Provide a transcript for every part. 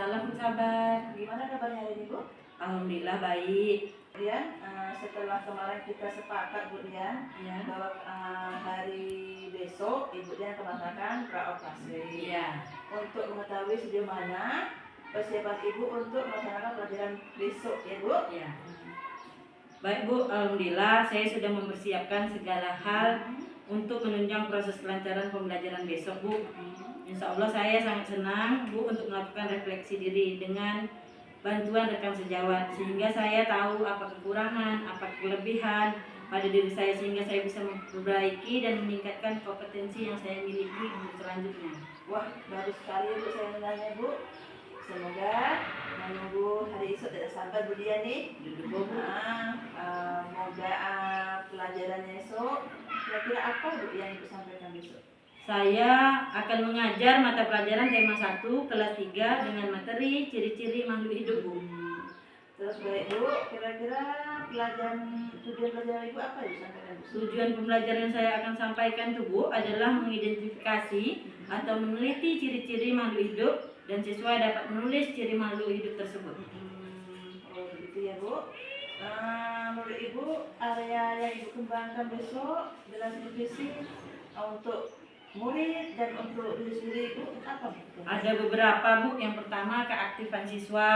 Salam sahabat. Gimana kabarnya hari ini, Bu? Alhamdulillah baik. Kemudian setelah kemarin kita sepakat, Bu Dian, Ya. bahwa hari besok Ibu Dian akan melaksanakan praoperasi. Iya. Untuk mengetahui sejauh mana persiapan Ibu untuk melaksanakan pelajaran besok, ya Bu? Iya. Baik Bu, alhamdulillah saya sudah mempersiapkan segala hal untuk menunjang proses kelancaran pembelajaran besok Bu. Insya Allah saya sangat senang Bu untuk melakukan refleksi diri dengan bantuan rekan sejawat, sehingga saya tahu apa kekurangan, apa kelebihan pada diri saya, sehingga saya bisa memperbaiki dan meningkatkan kompetensi yang saya miliki untuk selanjutnya. Wah, bagus sekali Bu saya mendengarnya, Bu. Semoga menunggu hari esok tidak sabar Bu Dian nih. Semoga pelajarannya esok kira-kira apa Bu yang Ibu sampaikan besok? Saya akan mengajar mata pelajaran tema 1 kelas 3 dengan materi ciri-ciri makhluk hidup Bu. Terus baik Bu, kira-kira tujuan pelajaran Ibu apa Ibu sampaikan Bu? Tujuan pembelajaran yang saya akan sampaikan tuh Bu adalah mengidentifikasi atau meneliti ciri-ciri makhluk hidup, dan siswa dapat menulis ciri makhluk hidup tersebut. Oh begitu ya Bu. Menurut Ibu, area yang Ibu kembangkan besok dalam supervisi untuk murid dan untuk diri sendiri Ibu apa Bu? Ada beberapa Bu. Yang pertama, keaktifan siswa,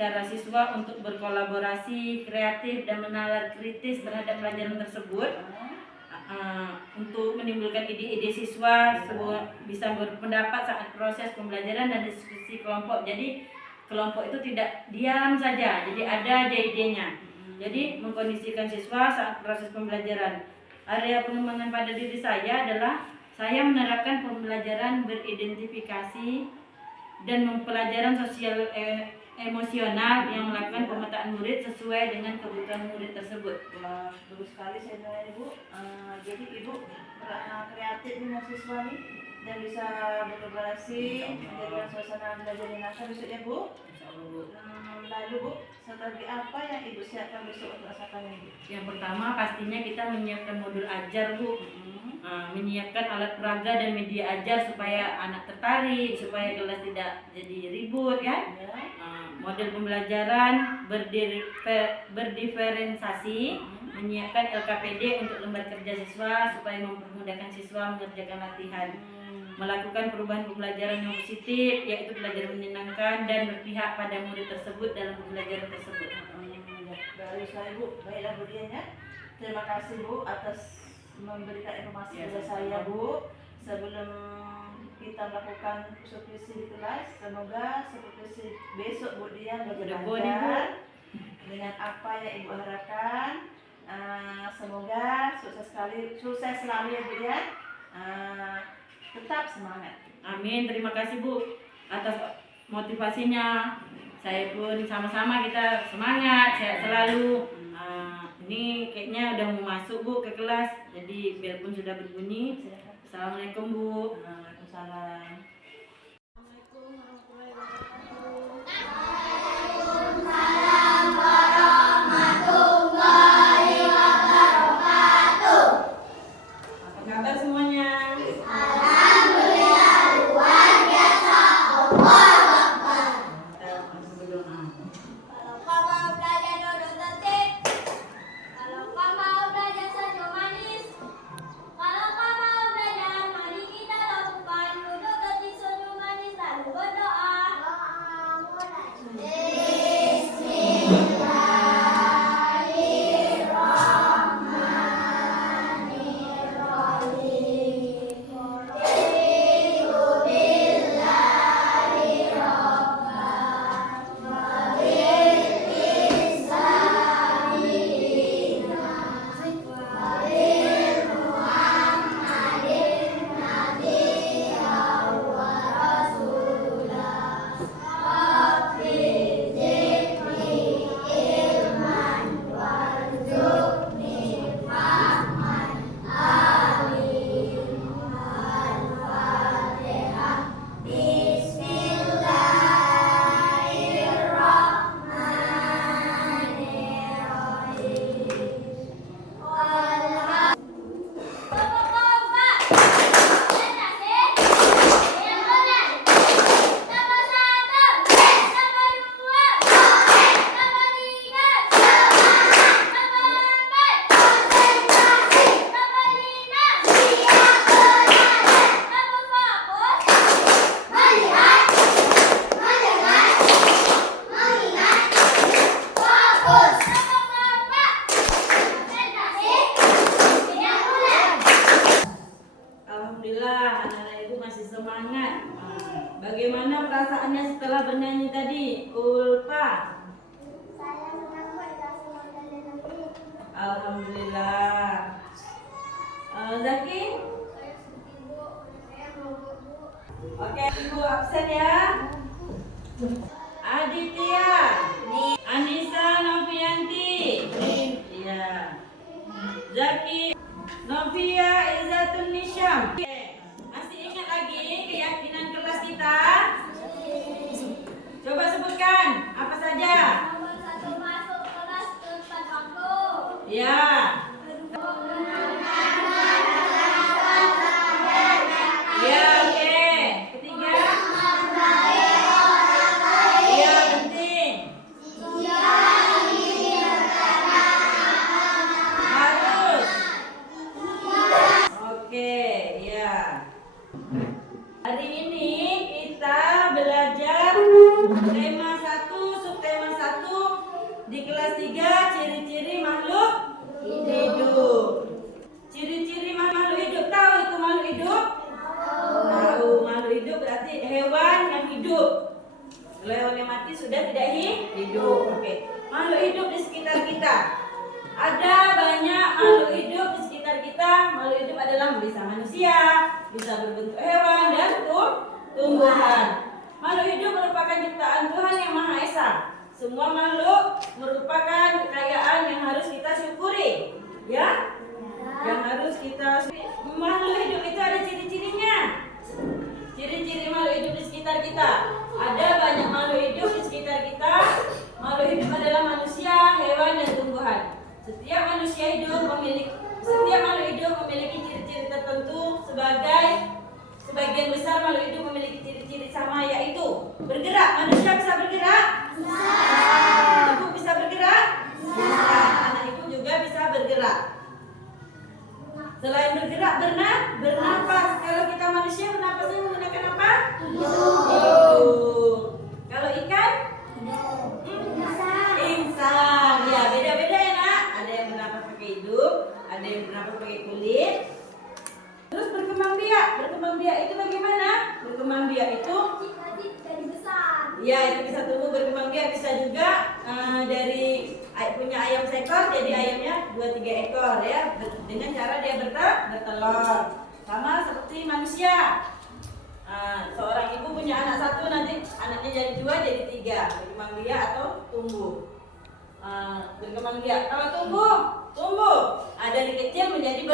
cara siswa untuk berkolaborasi, kreatif dan menalar kritis terhadap pelajaran tersebut. Untuk menimbulkan ide-ide siswa bisa berpendapat saat proses pembelajaran dan diskusi kelompok. Jadi kelompok itu tidak diam saja, jadi ada aja idenya. Jadi mengkondisikan siswa saat proses pembelajaran. Area pengembangan pada diri saya adalah saya menerapkan pembelajaran beridentifikasi dan pembelajaran sosial emosional yang melakukan pemetaan murid sesuai dengan kebutuhan murid tersebut. Wah, bagus sekali saya dengar Ibu. Jadi Ibu kreatif dengan siswa nih dan bisa berkolaborasi menjadikan suasana belajar yang asal besok ya Bu. Lalu Bu, strategi apa yang Ibu siapkan besok untuk rasakan Ibu? Yang pertama pastinya kita menyiapkan modul ajar Bu. Menyiapkan alat peraga dan media ajar supaya anak tertarik, supaya kelas tidak jadi ribut kan. Model pembelajaran berdiferensiasi, menyiapkan LKPD untuk lembar kerja siswa supaya mempermudahkan siswa mengerjakan latihan. Melakukan perubahan pembelajaran yang positif, yaitu belajar menyenangkan dan berpihak pada murid tersebut dalam pembelajaran tersebut. Baik sekali Bu, baiklah Bu Dian ya. Terima kasih Bu atas memberikan informasi kepada saya Bu. Sebelum kita melakukan supervisi di kelas, semoga supervisi besok Bu Dian berjalan dengan apa yang Ibu harapkan. Semoga sukses selalu ya Bu Dian. Tetap semangat. Amin, terima kasih Bu atas motivasinya. Saya pun sama-sama kita semangat, sehat selalu. Ini kayaknya udah mau masuk Bu ke kelas, jadi bel pun sudah berbunyi. Assalamualaikum Bu. Waalaikumsalam. Assalamualaikum warahmatullahi wabarakatuh. Waalaikumsalam warahmatullahi wabarakatuh. Apa kabar semuanya? Alhamdulillah luar biasa. Allahu Akbar. Kita berdoa. Kalau kau mau belajar dodol tertib, kalau kau mau belajar senyum manis, kalau kau mau belajar mari kita anak-anak ibu masih semangat. Bagaimana perasaannya setelah bernyanyi tadi? Ulfa. Saya senang Bu dikasih modalnya nanti. Alhamdulillah. Zaki? Saya sedih Bu, saya mau Bu. Oke, ibu absen ya. Aditya. Anissa Novianti. Iya. Zaki. Novia Izzatun Nisham. Masih ingat lagi keyakinan kelas kita? Coba sebutkan apa saja. Nomor 1 masuk kelas tepat waktu. Ya. Ya, oke. Ketiga. Iya, penting. Harus. Oke, ya. Hari ini kita belajar tema 1, subtema 1 di kelas 3, ciri-ciri makhluk hidup. Ciri-ciri makhluk hidup, tahu itu makhluk hidup? Tahu, makhluk hidup berarti hewan yang hidup. Kalau hewan yang mati sudah tidak hidup. Oke. Makhluk hidup di sekitar kita. Ada banyak makhluk hidup di sekitar kita. Makhluk hidup adalah bisa manusia, bisa berbentuk hewan dan tumbuhan. Makhluk hidup merupakan ciptaan Tuhan yang Maha Esa. Semua makhluk merupakan kekayaan yang harus kita syukuri. Ya? Yang harus kita syukuri. Makhluk hidup itu ada ciri-cirinya. Ciri-ciri makhluk hidup di sekitar kita. Ada banyak makhluk hidup di sekitar kita. Makhluk hidup adalah manusia, hewan, dan tumbuhan. Setiap makhluk hidup memiliki ciri-ciri tertentu. Sebagian besar makhluk hidup memiliki ciri-ciri sama, yaitu bergerak. Manusia bisa bergerak? Bisa. Ibu bisa bergerak? Bisa. Anak ibu juga bisa bergerak. Selain bergerak, bernapas. Kalau kita manusia bernapasnya menggunakan apa? Hidung. Kalau ikan? Insan. Ya, beda-beda ya nak. Ada yang bernapas pakai hidung, ada yang bernapas pakai kulit. Terus berkembang biak. Berkembang biak itu bagaimana? Berkembang biak itu Jadi besar. ya itu bisa tumbuh berkembang biak, bisa juga dari punya ayam seekor jadi ayamnya 2-3 ekor ya, dengan cara dia bertelur. Sama seperti manusia. Seorang ibu punya anak 1, nanti anaknya jadi 2 jadi 3, berkembang biak atau tumbuh. Berkembang biak. Kalau tumbuh dari kecil menjadi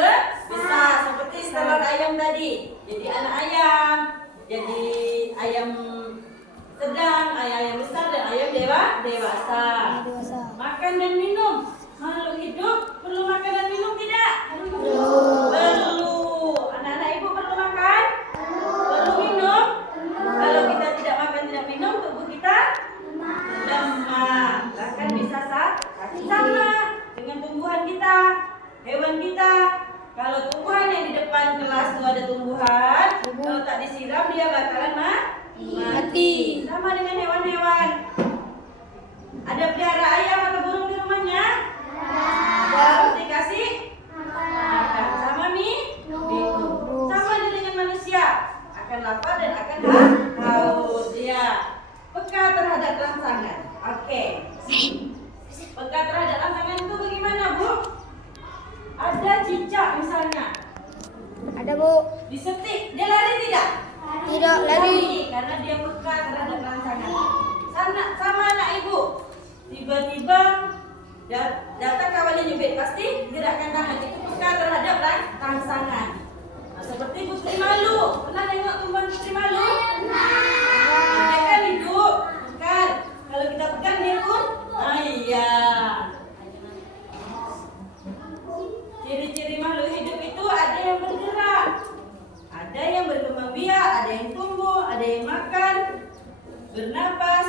besar seperti telur ayam tadi. Jadi anak ayam, jadi ayam sedang, ayam besar, dan ayam dewasa. Makan dan minum. Makhluk hidup perlu makan dan minum tidak? Perlu. Anak-anak ibu perlu makan? Perlu minum? Kalau kita tidak makan tidak minum, tubuh kita lemah. Bahkan bisa sama dengan tumbuhan kita, hewan kita. Kalau tumbuhan yang di depan kelas itu ada tumbuhan, kalau tak disiram dia bakalan mati. Sama dengan hewan-hewan. Ada pelihara ayam atau burung di rumahnya? Harus dikasih makan. Sama minum. Sama dengan manusia, akan lapar dan akan haus. Ya. Peka terhadap rangsangan. Oke. Peka terhadap rangsangan itu bagaimana, Bu? Ada cicak misalnya. Ada Bu. Disetik, dia lari tidak? Tidak lari. Karena dia peka terhadap rangsangan. Sama anak ibu. Tiba-tiba datang kawannya nyubit, pasti gerakkan tangan. Itu peka terhadap rangsangan. Nah, seperti putri malu. Pernah tengok tumbuhan putri malu? Dia kan hidup, kan? Kalau kita pegang dia pun, iya. Ciri-ciri makhluk hidup itu ada yang bergerak, ada yang berkembang biak, ada yang tumbuh, ada yang makan, bernapas,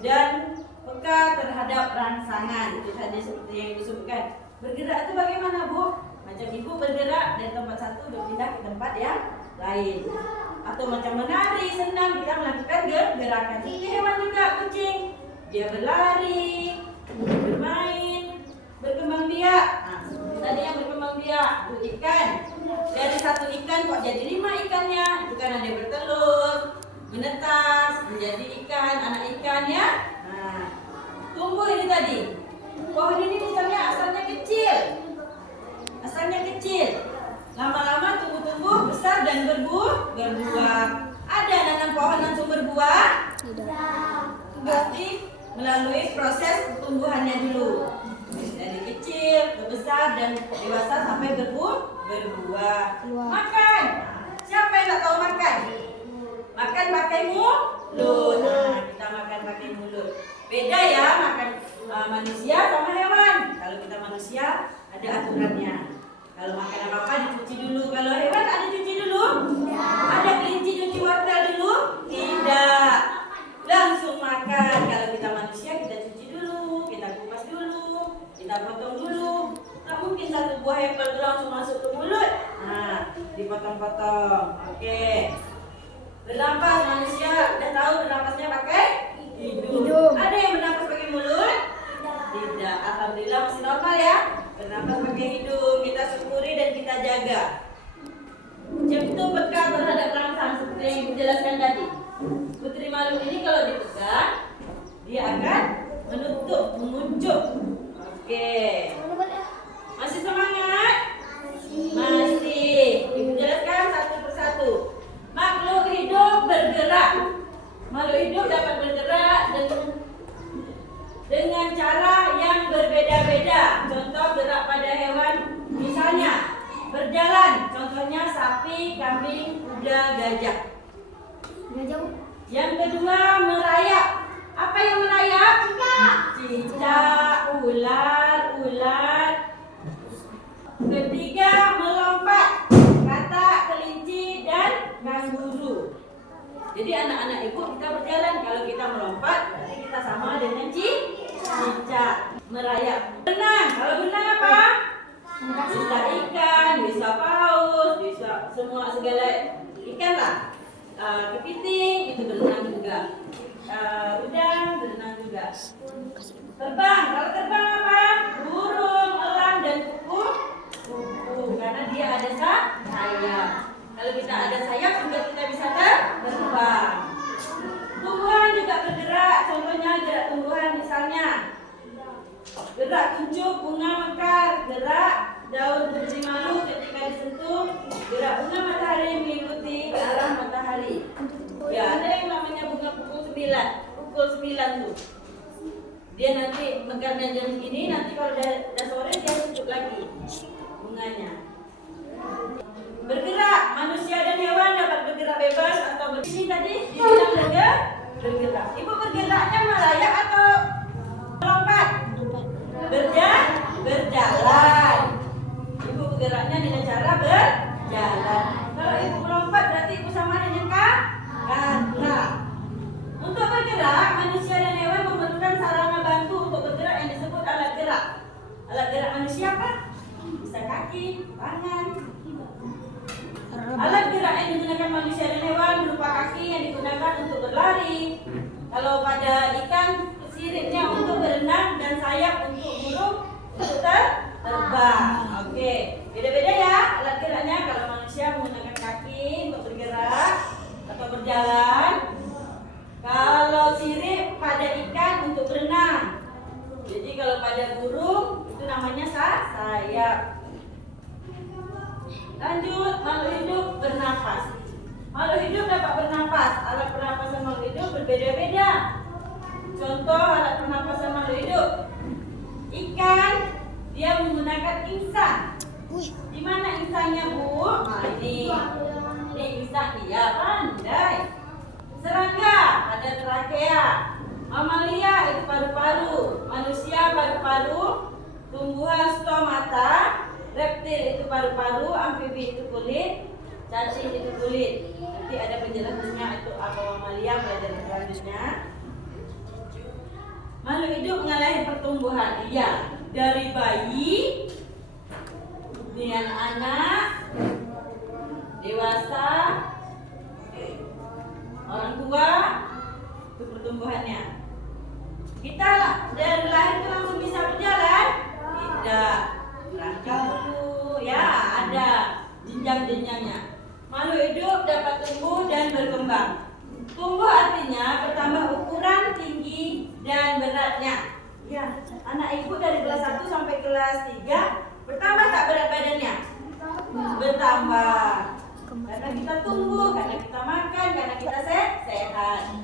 dan peka terhadap rangsangan. Itu tadi seperti yang ibu sebutkan. Bergerak itu bagaimana, Bu? Macam ibu bergerak dari tempat satu berpindah ke tempat yang lain. Atau macam menari, senam, kita melakukan gerakan. Seperti hewan juga, kucing. Dia berlari, bermain, berkembang biak. Nah, tadi yang berkembang biak, ikan. Dari 1 ikan kok jadi 5 ikan. tumbuh ini tadi. Pohon ini misalnya asalnya kecil. Asalnya kecil. Lama-lama tumbuh-tumbuh besar dan berbuah. Ada nanam pohon langsung berbuah? Pasti melalui proses pertumbuhannya dulu. Dari kecil ke besar dan dewasa sampai berbuah. Makan. Siapa yang tak tahu makan? Makan pakai mulut. Nah, kita makan pakai mulut. Beda ya makan manusia sama hewan. Kalau kita manusia ada aturannya. Kalau makan apa-apa dicuci dulu. Kalau hewan ada cuci dulu? Ada kelinci cuci wortel dulu? Tidak. Langsung makan. Kalau kita manusia kita cuci dulu, kita kupas dulu, kita potong dulu. Tak mungkin satu buah apel itu langsung masuk ke mulut. Nah, dipotong-potong. Oke. Bernapas manusia udah tahu bernapasnya pakai hidung. Ada yang bernapas pakai mulut? Tidak. Alhamdulillah masih normal ya. Bernapas pakai hidung. Kita syukuri dan kita jaga. Yang itu peka terhadap rangsang seperti yang dijelaskan tadi. Putri malu ini kalau dipegang, dia akan menutup, menguncup. Oke. Masih semangat? Masih. Ibu jelaskan satu persatu. Makhluk hidup bergerak. Makhluk hidup dapat bergerak dengan cara yang berbeda-beda. Contoh gerak pada hewan, misalnya berjalan. Contohnya sapi, kambing, kuda, gajah. Yang kedua merayap. Apa yang merayap? Cicak, ular. Ketiga melompat. Katak, kelinci, dan kanguru. Jadi anak-anak ibu kita berjalan. Kalau kita melompat berarti kita sama dengan cicak. Merayap. Berenang. Kalau berenang apa? Bisa ikan, bisa paus, bisa semua segala ikan lah. Kepiting itu berenang juga. Udang berenang juga. Terbang. Kalau terbang apa? Burung, elang, dan kupu. Karena dia ada sayap. Kalau kita ada sayap juga kita bisa terbang. Tumbuhan juga bergerak. Contohnya gerak tumbuhan misalnya gerak kuncup bunga mekar, gerak daun putri malu ketika disentuh, gerak bunga matahari mengikuti ke arah matahari. Ya, ada yang namanya bunga pukul 9 tuh. Dia nanti mekarnya jam segini, nanti kalau udah sore dia tutup lagi bunganya. Bergerak, manusia dan hewan dapat bergerak bebas atau ini tadi dibilang bergerak. Ibu bergeraknya merayap atau melompat? Berjalan. Ibu bergeraknya dengan cara berjalan. Kalau ibu melompat berarti ibu sama dengan kata. Untuk bergerak, manusia dan hewan memerlukan sarana bantu untuk bergerak yang disebut alat gerak. Alat gerak manusia apa? Bisa kaki, tangan. Alat gerak yang digunakan manusia dan hewan berupa kaki yang digunakan untuk berlari. Kalau pada ikan, siripnya untuk berenang dan sayap untuk burung untuk terbang. Oke, beda-beda ya alat geraknya. Kalau manusia menggunakan kaki untuk bergerak atau berjalan. Kalau sirip pada ikan untuk berenang. Jadi kalau pada burung itu namanya sayap. Lanjut, makhluk hidup bernafas. Makhluk hidup dapat bernafas. Alat pernapasan makhluk hidup berbeda-beda. Contoh alat pernapasan makhluk hidup. Ikan, dia menggunakan insang. Di mana insangnya, Bu? Nah, ini insang, iya pandai. Serangga ada trakea. Mamalia itu paru-paru. Manusia paru-paru. Tumbuhan stomata. Reptil itu paru-paru. Amfibi itu kulit. Cacing itu kulit. Nanti ada penjelasannya itu apa mamalia pelajaran selanjutnya. Makhluk hidup mengalami pertumbuhan. Iya, dari bayi, dengan anak, dewasa, orang tua, itu pertumbuhannya. Kita dari lahir itu langsung bisa berjalan? Tidak. Rangka dulu, ya ada jenjang-jenjangnya. Makhluk hidup dapat tumbuh dan berkembang. Tumbuh artinya bertambah ukuran, tinggi, dan beratnya. Ya, anak ibu dari kelas 1 sampai kelas 3 bertambah tak berat badannya? Bertambah. Karena kita tumbuh, karena kita makan, karena kita sehat.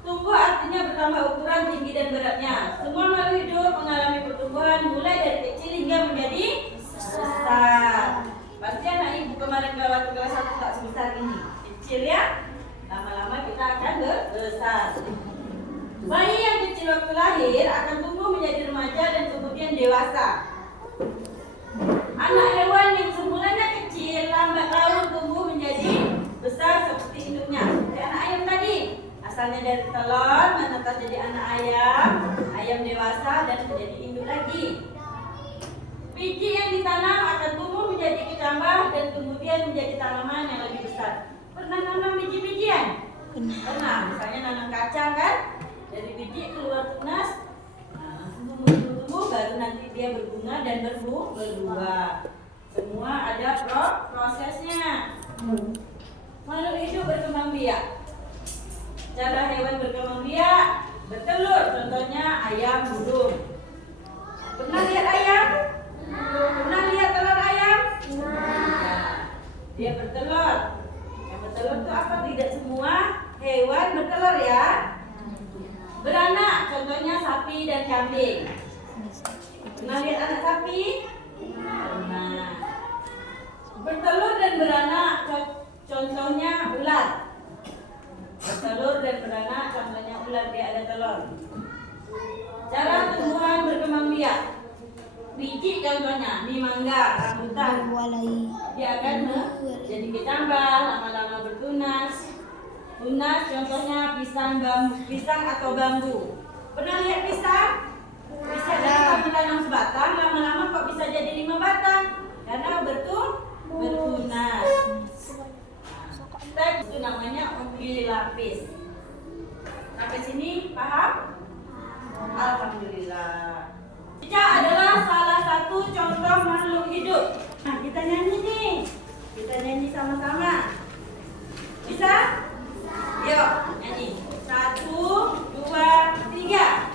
Tumbuh artinya bertambah ukuran, tinggi dan beratnya. Semua makhluk hidup mengalami pertumbuhan mulai dari kecil hingga menjadi besar. Pasti anak ibu kemarin waktu kelas 1 tak sebesar ini. Kecil ya. Lama-lama kita akan besar. Bayi yang kecil waktu lahir akan tumbuh menjadi remaja dan kemudian dewasa. Anak hewan yang semulanya kecil lambat laun tumbuh menjadi besar seperti induknya. Seperti anak ayam tadi, asalnya dari telur menetas jadi anak ayam, ayam dewasa dan menjadi induk lagi. Biji yang ditanam akan tumbuh menjadi kecambah dan kemudian menjadi tanaman yang lebih besar. Pernah nanam biji-bijian? Pernah, misalnya nanam kacang kan? Dari biji keluar tunas, tumbuh baru nanti dia berbunga dan berbuah. Semua ada prosesnya. Makhluk hidup berkembang biak. Cara hewan berkembang biak, bertelur, contohnya ayam, burung. Pernah lihat ayam? Pernah lihat telur ayam? Ya, dia bertelur. Yang bertelur itu apa? Tidak semua hewan bertelur ya. Beranak, contohnya sapi dan kambing. Pernah lihat anak sapi? Pernah. Bertelur dan beranak, contohnya ular. Bertelur dan beranak, contohnya ular, dia ada telur. Cara tumbuhan berkembang biak. Biji contohnya, di mangga, rambutan. Dia akan jadi kecambah, lama-lama bertunas. Tunas contohnya pisang atau bambu. Pernah lihat pisang? Bisa jadi kamu tanam sebatang, lama-lama kok bisa jadi 5 batang karena bertunas. Step itu namanya ubi lapis. Sampai sini paham? Alhamdulillah. Cicak adalah salah satu contoh makhluk hidup. Nah, kita nyanyi nih. Kita nyanyi sama-sama. Bisa? Yuk, nyanyi. 1, 2, 3.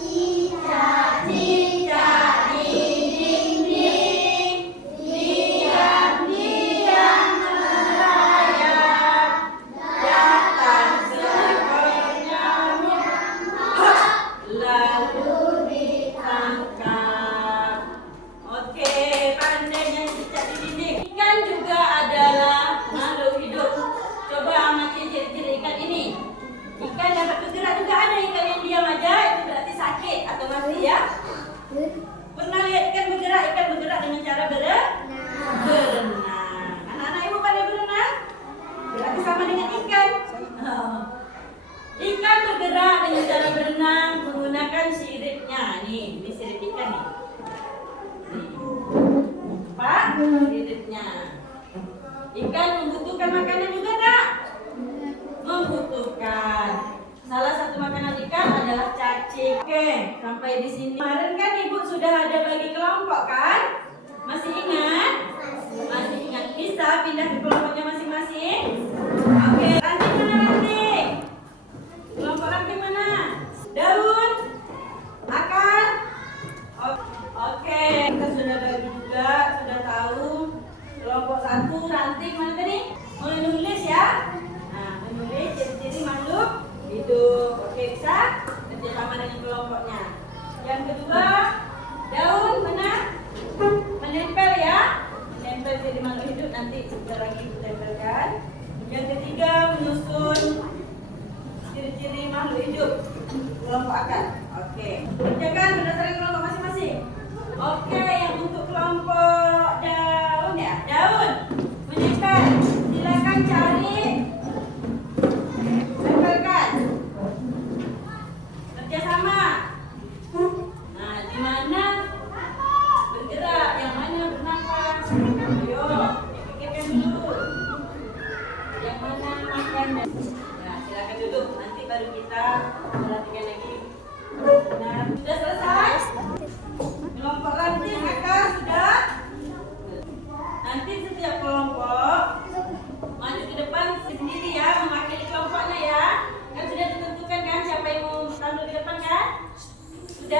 Cicak, cicak di dinding, diam-diam merayap, datang seekor nyamuk, Lalu ditangkap. Oke, pandai nyanyi cicak di dinding. Ikan juga adalah makhluk hidup. Coba amati ciri-ciri ikan ini. Ikan dapat bergerak juga ada. Ikan yang diam aja itu berarti sakit atau mati ya. Pernah lihat ikan bergerak? Ikan bergerak dengan cara berenang. Anak-anak ibu pada berenang? Berarti sama dengan ikan. Ikan bergerak dengan cara berenang menggunakan siripnya. Nih, ini sirip ikan nih. Pak, siripnya. Ikan membutuhkan makanan juga tak? Membutuhkan. Salah satu makanan ikan adalah cacing. Oke, sampai di sini. Kemarin kan ibu sudah ada bagi kelompok kan? Masih ingat? Masih ingat. Bisa pindah ke kelompoknya masing-masing? Oke, ranting mana ranting? Kelompok ranting mana? Daun? Akar? Oke, kita sudah bagi juga, sudah tahu. Kelompok 1 ranting mana tadi? Menulis ya. Nah, menulis ciri-ciri makhluk hidup. Oke, bisa kerjasama dengan kelompoknya. Yang kedua, daun mana? Menempel ya. Menempel jadi makhluk hidup, nanti sebentar lagi ditempelkan. Yang ketiga, menyusun ciri-ciri makhluk hidup. Kelompok akar. Oke. Kerjakan berdasarkan kelompok masing-masing. Oke, yang untuk kelompok daun ya. Daun menempel. Silakan cari. Tempelkan. Kerjasama. Nah, di mana bergerak, yang mana bernafas. Ayo, pikirkan dulu. Yang mana makan. Nah, silakan duduk. Nanti baru kita perhatikan lagi. Nah, sudah selesai? Kelompok ranting akar sudah? Nanti setiap kelompok maju ke depan sendiri ya, mewakili kelompoknya ya. Kan sudah ditentukan kan siapa yang mau tampil di depan kan? Sudah?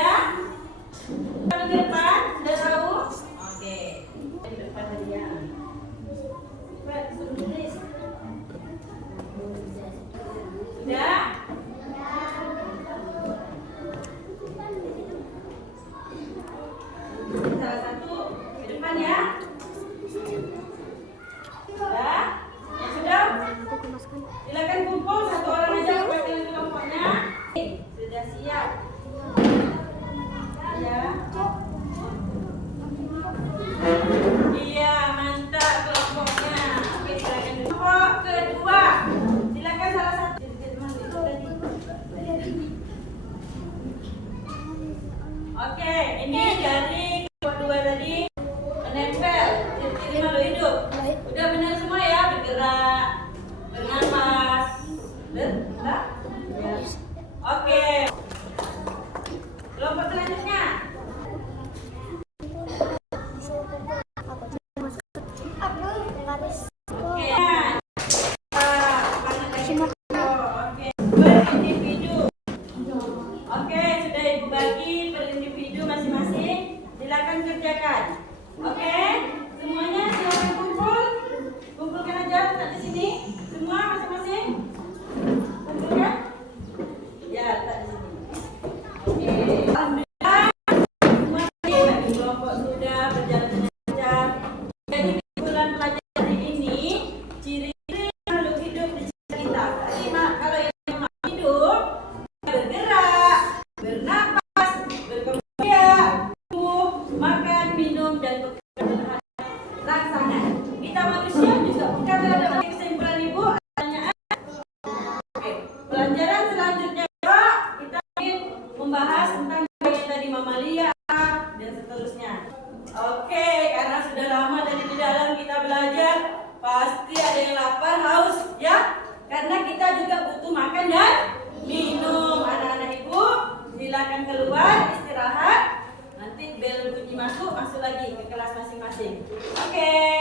bel bunyi masuk lagi ke kelas masing-masing. Oke.